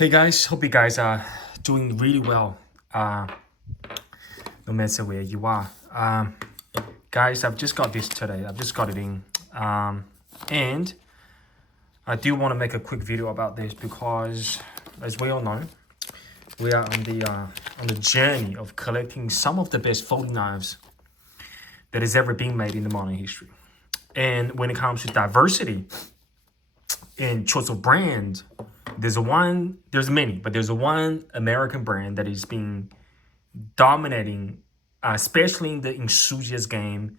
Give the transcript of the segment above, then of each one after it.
Hey guys, hope you guys are doing really well, no matter where you are. Guys, I've just got this today. I've just got it in, and I do want to make a quick video about this because, as we all know, we are on the journey of collecting some of the best folding knives that has ever been made in the modern history. And when it comes to diversity in choice of brand, there's many, but there's one American brand that has been dominating, especially in the enthusiast game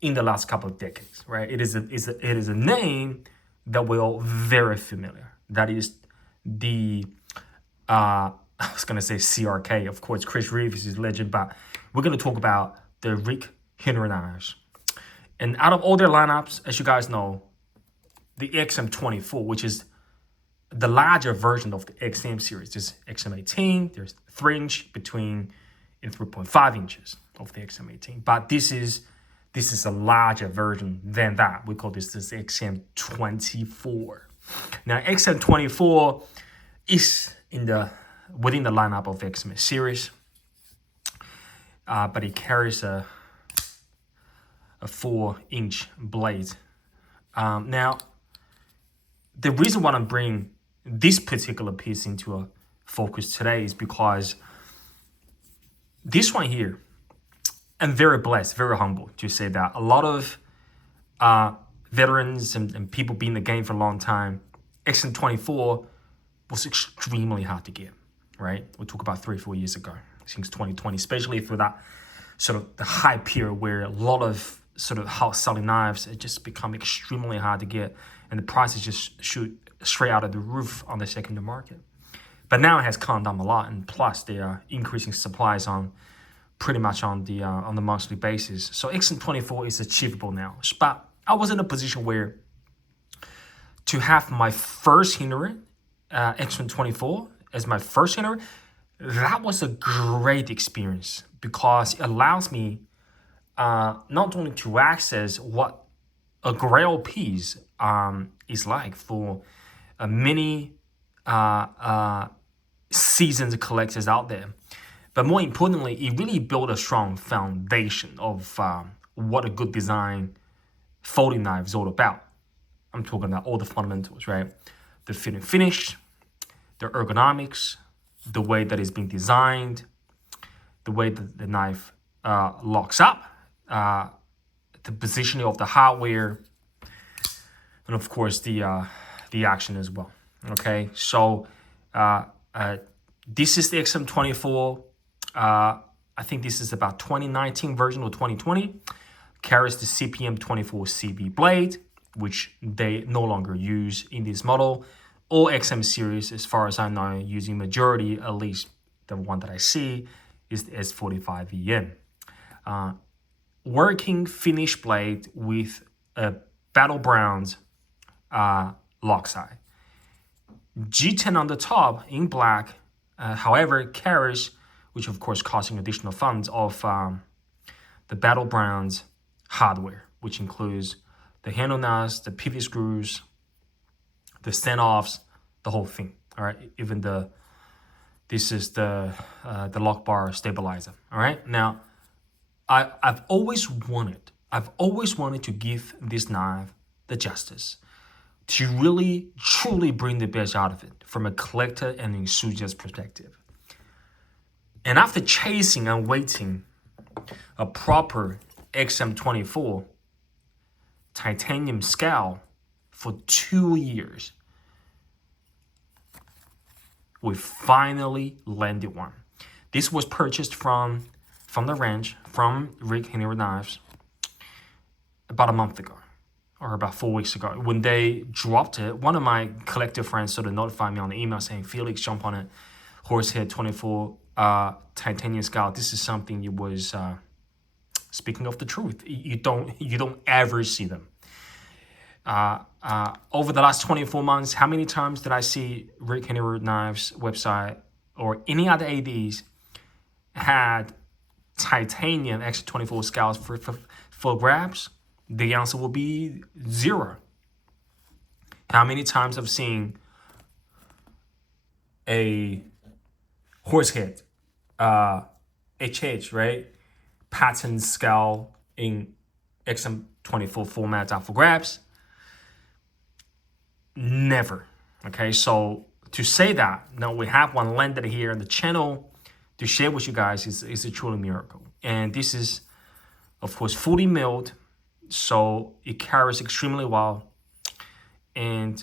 in the last couple of decades, right? It is a name that we're all very familiar. That is the, I was going to say CRK, of course, Chris Reeves is legend, but we're going to talk about the Rick Hinderer knives. And out of all their lineups, as you guys know, the XM24, which is the larger version of the XM series. There's XM18, there's 3-inch between and 3.5 inches of the XM18. But this is a larger version than that. We call this XM24. Now, XM24 is within the lineup of XM series, but it carries a 4-inch blade. Now, the reason why I'm bringing this particular piece into a focus today is because this one here, I'm very blessed, very humble to say that a lot of veterans and people being in the game for a long time, XM24 was extremely hard to get, right? We talk about 3-4 years ago, since 2020, especially for that sort of the high period where a lot of sort of hot selling knives had just become extremely hard to get, and the prices just shoot straight out of the roof on the secondary market. But now it has calmed down a lot, and plus they are increasing supplies on pretty much on the monthly basis. So XM24 is achievable now. But I was in a position where to have my first Hinderer, XM24 as my first Hinderer, that was a great experience because it allows me not only to access what a grail piece is like for many seasoned collectors out there, but more importantly, it really built a strong foundation of what a good design folding knife is all about. I'm talking about all the fundamentals, right? The fit and finish, the ergonomics, the way that it's being designed, the way that the knife locks up, the positioning of the hardware, and of course the action as well. Okay, so this is the XM24. I think this is about 2019 version or 2020. Carries the CPM24 CB blade, which they no longer use in this model. All XM series, as far as I know, using majority, at least the one that I see, is the S45EN. Working finish blade with a battle bronze lock side. G10 on the top in black, however, carries, which of course costing additional funds, of the battle bronze hardware, which includes the handle nuts, the pivot screws, the standoffs, the whole thing. All right, even this is the lock bar stabilizer. All right, now I've always wanted to give this knife the justice to really truly bring the best out of it from a collector and enthusiast perspective. And after chasing and waiting a proper XM24 titanium scale for 2 years, we finally landed one. This was purchased from the ranch, from Rick Hinderer Knives, about a month ago, or about 4 weeks ago. When they dropped it, one of my collector friends sort of notified me on the email saying, Felix, jump on it, Horsehead 24 titanium scale. This is something you was, speaking of the truth, you don't ever see them. Over the last 24 months, how many times did I see Rick Hinderer Knives website or any other ADs had titanium X24 scales for grabs? The answer will be 0. How many times I've seen a horsehead, HH, right? Pattern scale in XM24 format up for grabs. Never. Okay, so to say that now we have one landed here on the channel to share with you guys is a truly miracle. And this is, of course, fully milled, so it carries extremely well. And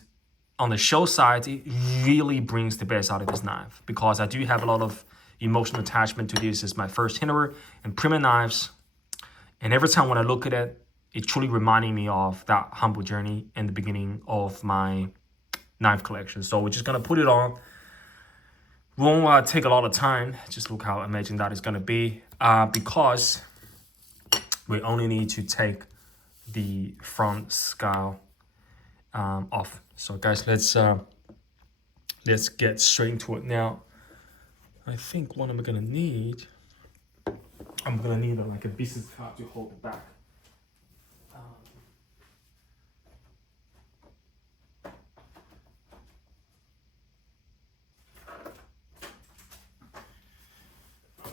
on the show side, it really brings the best out of this knife, because I do have a lot of emotional attachment to this. It's my first Hinderer and premium knives. And every time when I look at it, it truly reminding me of that humble journey in the beginning of my knife collection. So we're just gonna put it on. Won't take a lot of time. Just look how amazing that is gonna be, because we only need to take the front scale off. So guys, let's get straight into it. Now I think what I'm gonna need like a business card to hold it back.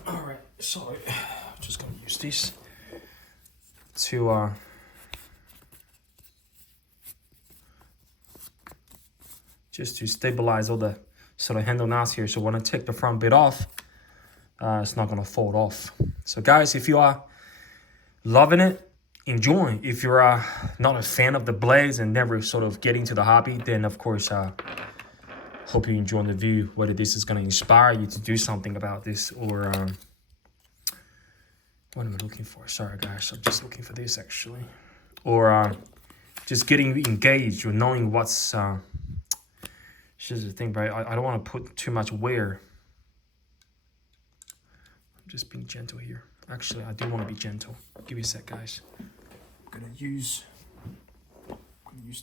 All right, so I'm just gonna use this to just to stabilize all the sort of handle knots here. So when I take the front bit off, it's not gonna fold off. So guys, if you are loving it, enjoy. If you're not a fan of the blades and never sort of get into the hobby, then of course, hope you enjoy the view, whether this is gonna inspire you to do something about this, or what am I looking for? Sorry guys, I'm just looking for this actually. Or just getting engaged or knowing what's, here's the thing, right? I don't want to put too much wear. I'm just being gentle here. Actually, I do want to be gentle. Give me a sec, guys. I'm gonna use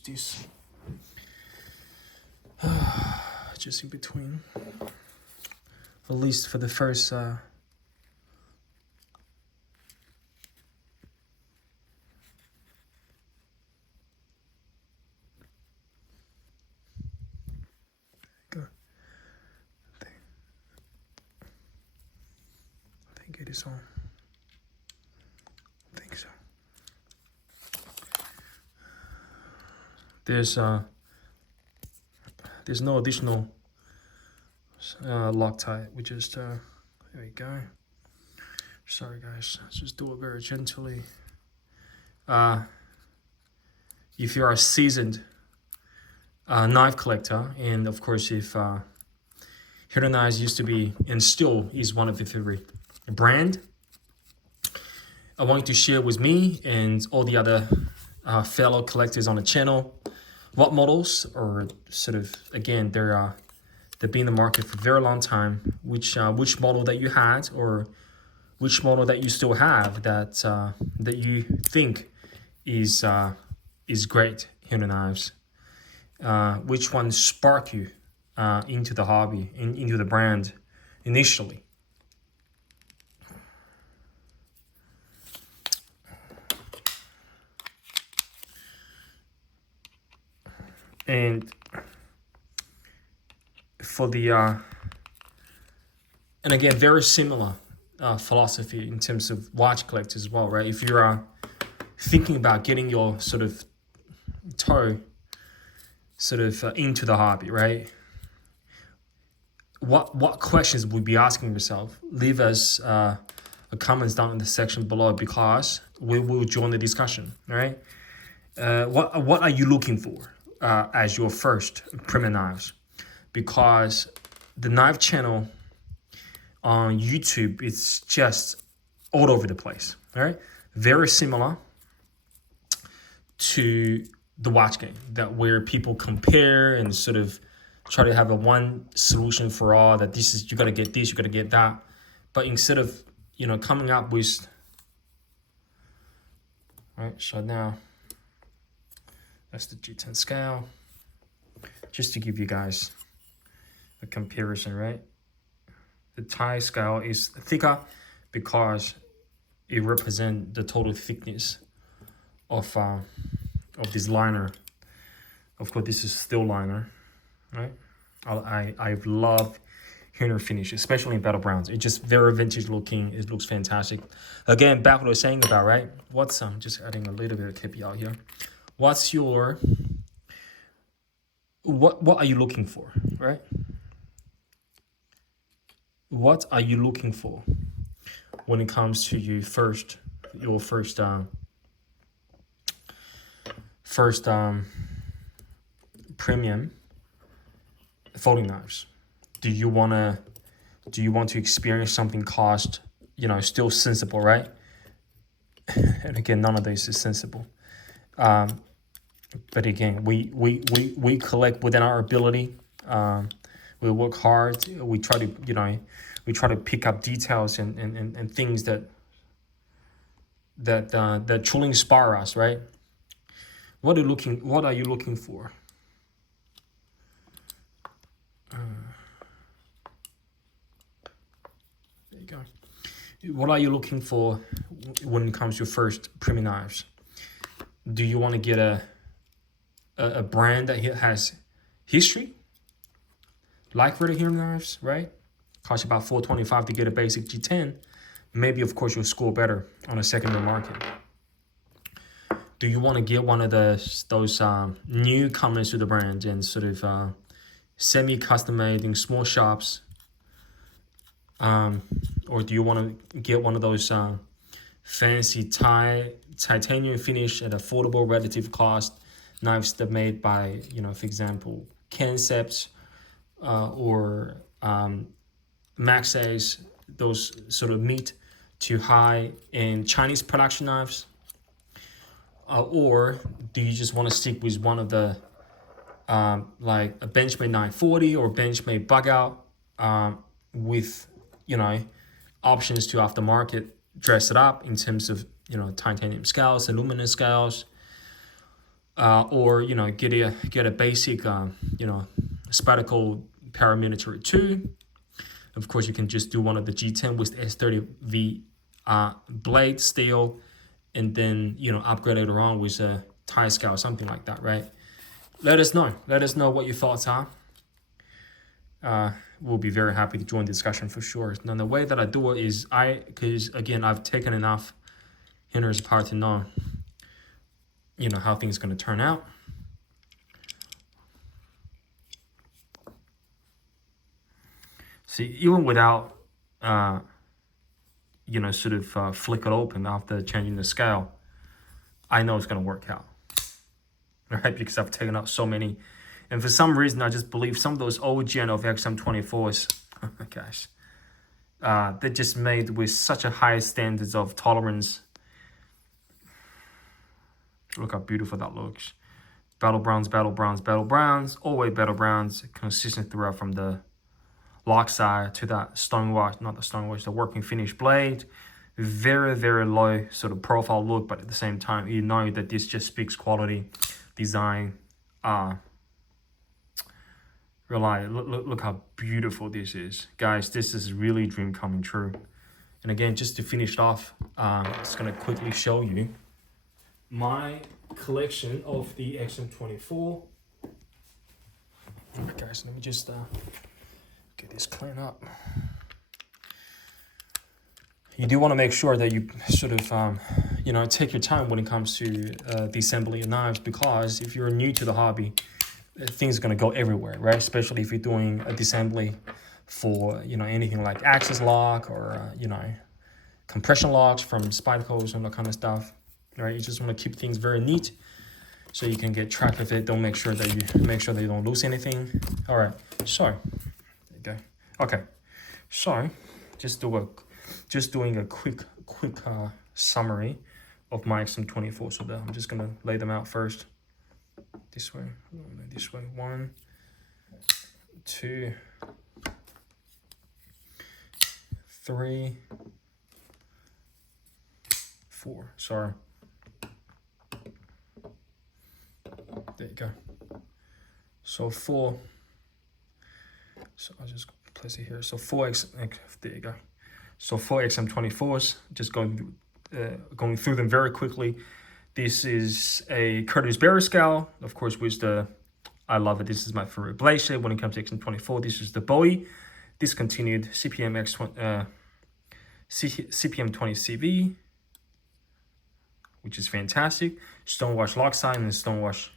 this. Just in between. At least for the first I think it is on. I think so. There's no additional Loctite. We just there we go. Sorry guys, let's just do it very gently. If you are a seasoned knife collector, and of course if Hinderer knives used to be and still is one of the favorite brand, I want you to share with me and all the other fellow collectors on the channel what models, or sort of, again, they've been in the market for a very long time, which model that you had, or which model that you still have that that you think is great Hinderer knives. Which one sparked you into the hobby, into the brand initially? And for the and again, very similar philosophy in terms of watch collectors as well, right? If you're thinking about getting your sort of toe sort of into the hobby, right? What questions would be asking yourself? Leave us a comments down in the section below, because we will join the discussion, right? What are you looking for as your first premium knives? Because the knife channel on YouTube, it's just all over the place, all right? Very similar to the watch game, that where people compare and sort of try to have a one solution for all, that this is, you gotta get this, you gotta get that. But instead of, coming up with, right, so now that's the G10 scale, just to give you guys a comparison, right? The tie scale is thicker because it represents the total thickness of this liner. Of course, this is steel liner, right? I love Hinderer finish, especially in battle browns. It's just very vintage looking. It looks fantastic. Again, back what I was saying about, right? What's just adding a little bit of KP out here. What's your what are you looking for, right? What are you looking for when it comes to your first premium folding knives? Do you want to experience something cost, still sensible, right? And again, none of this is sensible. But again, we collect within our ability. We work hard. We try to pick up details and things that truly inspire us, right? What are you looking for? There you go. What are you looking for when it comes to your first premium knives? Do you want to get a brand that has history, like Red Hinderer knives, right? Cost you about $425 to get a basic G10. Maybe, of course, you'll score better on a secondary market. Do you want to get one of those newcomers to the brand and sort of semi-custom made in small shops? Or do you want to get one of those fancy titanium finish at affordable relative cost knives that are made by, for example, Concepts or Maxa's, those sort of mid to high in Chinese production knives? Or do you just want to stick with one of the like a Benchmade 940 or Benchmade bug out with options to aftermarket dress it up in terms of titanium scales, aluminum scales, or get a basic Spectacle paramilitary 2. Of course, you can just do one of the G10 with S30V blade steel, and then upgrade later on with a tie scale or something like that, right? Let us know what your thoughts are. We'll be very happy to join the discussion for sure. Now, the way that I do it is because again, I've taken enough Hinderers apart to know how things are going to turn out. See, even without sort of flick it open after changing the scale, I know it's going to work out, right? Because I've taken out so many, and for some reason I just believe some of those old gen of XM24s, oh my gosh, they're just made with such a high standards of tolerance. Look how beautiful that looks. Battle browns, battle browns, battle browns, always battle browns, consistent throughout from the lock side to that stonewash, not the stonewash, the working finish blade. Very, very low sort of profile look, but at the same time, you know that this just speaks quality, design. Look how beautiful this is. Guys, this is really a dream coming true. And again, just to finish off, just gonna quickly show you my collection of the XM24. All right, guys, let me just get this clean up. You do want to make sure that you sort of, take your time when it comes to the assembly of knives, because if you're new to the hobby, things are going to go everywhere, right? Especially if you're doing a disassembly for, anything like axis lock or, compression locks from spitacles and that kind of stuff, right? You just want to keep things very neat so you can get track of it. Don't make sure that you don't lose anything. All right, so there you go. Okay, so just doing a quick summary of my XM24. So I'm just gonna lay them out first. This way. 1, 2, 3, 4. Sorry. There you go. So 4. So I'll just place it here. So 4 there you go. So 4 XM24s. Just going through them very quickly. This is a Curtis Barry scale, of course, with the I love it. This is my favorite blade shape when it comes to XM24. This is the Bowie discontinued CPM 20 CV, which is fantastic. Stonewash lock sign and stonewash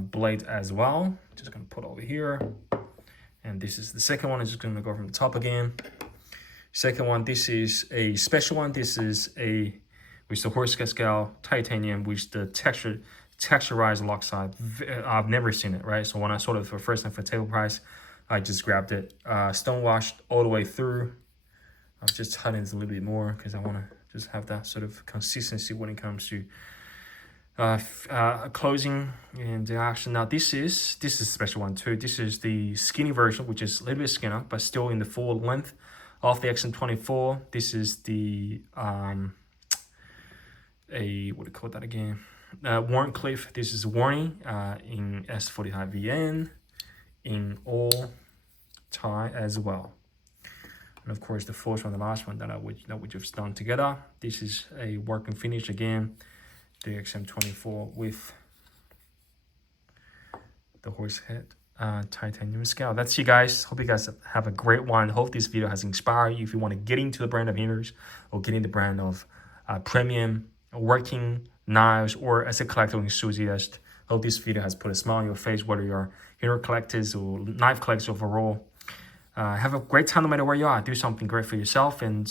blade as well. Just gonna put over here. And this is the second one. I'm just gonna go from the top again. Second one, this is a special one. This is with the horse scale titanium, which the texturized lock side. I've never seen it, right? So when I saw it for first time for table price, I just grabbed it. Stonewashed all the way through. I'll just tighten it a little bit more because I want to just have that sort of consistency when it comes to closing and the action. Now this is a special one too. This is the skinny version, which is a little bit skinner, but still in the full length of the XM24. This is the what do you call that again? Warncliffe. This is Warning in S45VN in all tie as well. And of course the first one, the last one that we just done together. This is a working finish again. The XM24 with the horse head titanium scale. That's you guys. Hope you guys have a great one. Hope this video has inspired you if you want to get into the brand of Hinderers or get into the brand of premium working knives, or as a collector enthusiast. Hope this video has put a smile on your face, whether you're Hinderer collectors or knife collectors overall. Have a great time no matter where you are. Do something great for yourself, and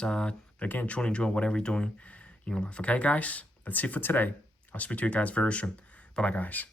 again, truly enjoy whatever you're doing in your life. Okay guys, that's it for today. I'll speak to you guys very soon. Bye bye guys.